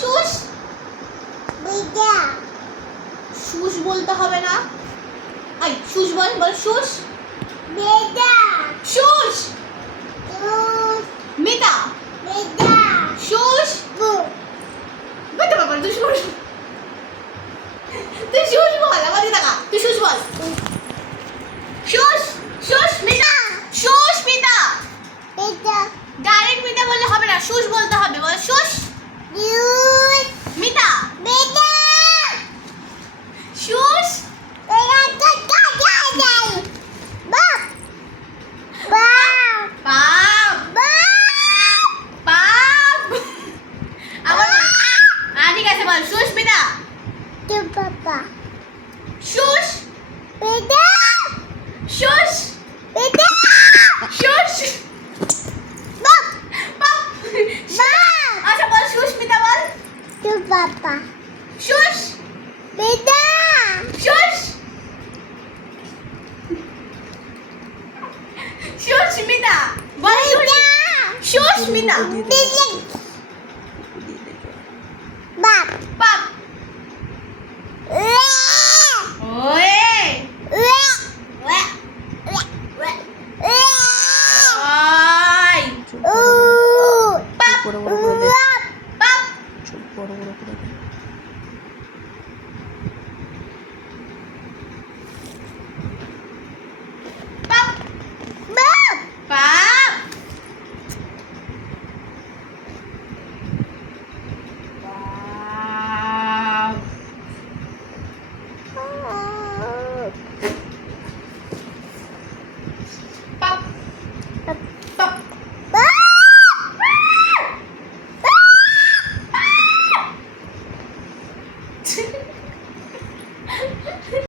শুশ। বেদা শুশ বলতে হবে না। আই শুশ বল, বল শুশ। বেদা শুশ। শুশ মিতা বেদা শুশ। বু বেটা বাবা তুই শুশ। তুই শুশ বল, আমার দিকে তাকা, তুই শুশ বল। শুশ। শুশ মিতা। শুশ মিতা। বেদা ডাইরেক্ট মিতা বললে হবে না, শুশ বলতে হবে। বল শুশ। শুশ মিতা। বেদা শুশ। বেদা কাকা যাই বাপ বাপ পাপ। বাপ পাপ। আবার বল। ঠিক আছে বল শুশ মিতা। তো পাপা শুশ। বেদা শুশ। বেদা শুশ। বাপ পাপ। বাপ আচ্ছা বল শুশ মিতা বল। তো পাপা শুশ। বেদা শুশ। সুস্মিতা বল বেদা সুস্মিতা বেদা বাপ পাপ ওয়ে ওয়ে আই ও পাপ বাপ পাপ চোখ বড় বড় করে দে।